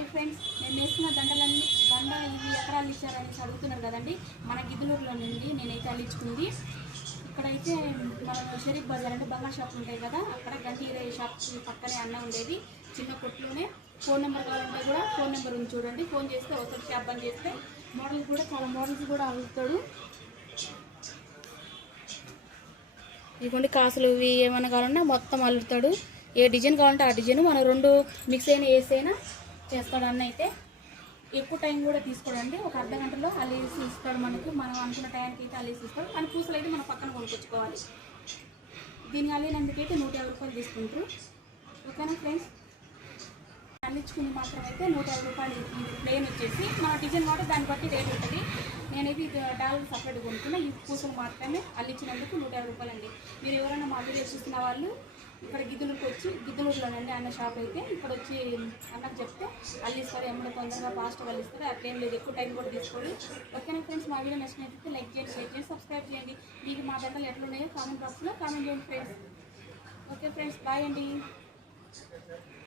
Hi friends మేము వేసుకున్న దండలన్నీ దండ ఇవి ఎకరాలు ఇచ్చారని అడుగుతున్నారు కదండి. మన గిద్దలూరులో నుండి నేనైతే అల్లించుకుంది ఇక్కడైతే మనం షరీఫ్ బజార్ అంటే బంగారు షాప్ ఉంటాయి కదా అక్కడ గంటీరే షాప్ పక్కనే అన్న ఉండేది చిన్న కొట్టులోనే ఫోన్ నెంబర్ కావాలంటే కూడా ఫోన్ నెంబర్ ఉంది చూడండి. ఫోన్ చేస్తే ఒకసారి షాప్ బంద్ చేస్తే మోడల్స్ కూడా చాలా మోడల్స్ కూడా అడుగుతాడు ఇదిగోండి కాసులు ఇవి ఏమైనా కావాలన్నా మొత్తం అల్లుతాడు. ఏ డిజైన్ కావాలంటే ఆ డిజైన్ మనం రెండు మిక్స్ అయిన వేసైనా అయినా అయితే ఎక్కువ టైం కూడా తీసుకోడండి. ఒక అర్ధ గంటలో అల్లేసి ఇస్తాడు మనకి. మనం అనుకున్న టైంకి అయితే అల్లేసి ఇస్తాడు. కానీ పూసలు అయితే మనం పక్కన కొనుక్కొచ్చుకోవాలి. దీని అల్లినందుకైతే నూట యాభై రూపాయలు తీసుకుంటారు. ఓకేనా ఫ్రెండ్స్? అల్లించుకుని మాత్రం అయితే నూట యాభై రూపాయలు ఇది ప్లేన్ వచ్చేసి మన డిజైన్ కాబట్టి దాన్ని బట్టి రేట్ ఉంటుంది. నేనైతే ఇది డాలర్ సపరేట్ కొనుక్కున్నా. ఈ పూసలు మాత్రమే అల్లించినందుకు నూట యాభై రూపాయలు అండి మీరు ఎవరైనా మా వీడియో చూస్తున్న వాళ్ళు ఇక్కడ గిద్దులకు వచ్చి గిద్దులూరులోనండి అన్న షాప్ అయితే. ఇక్కడ వచ్చి అన్నకు చెప్తే వాళ్ళు ఇస్తారు ఏమైనా తొందరగా ఫాస్ట్ వాళ్ళు ఇస్తారు అట్లేం లేదు ఎక్కువ టైం కూడా తీసుకోండి ఓకేనా ఫ్రెండ్స్ మా వీడియో నచ్చినట్లయితే లైక్ చేయండి షేర్ చేయండి సబ్స్క్రైబ్ చేయండి. మీకు మా దగ్గర ఎట్లున్నాయో కామెంట్ బాక్స్లో కామెంట్ చేయండి ఫ్రెండ్స్ ఓకే ఫ్రెండ్స్ బాయ్ అండి.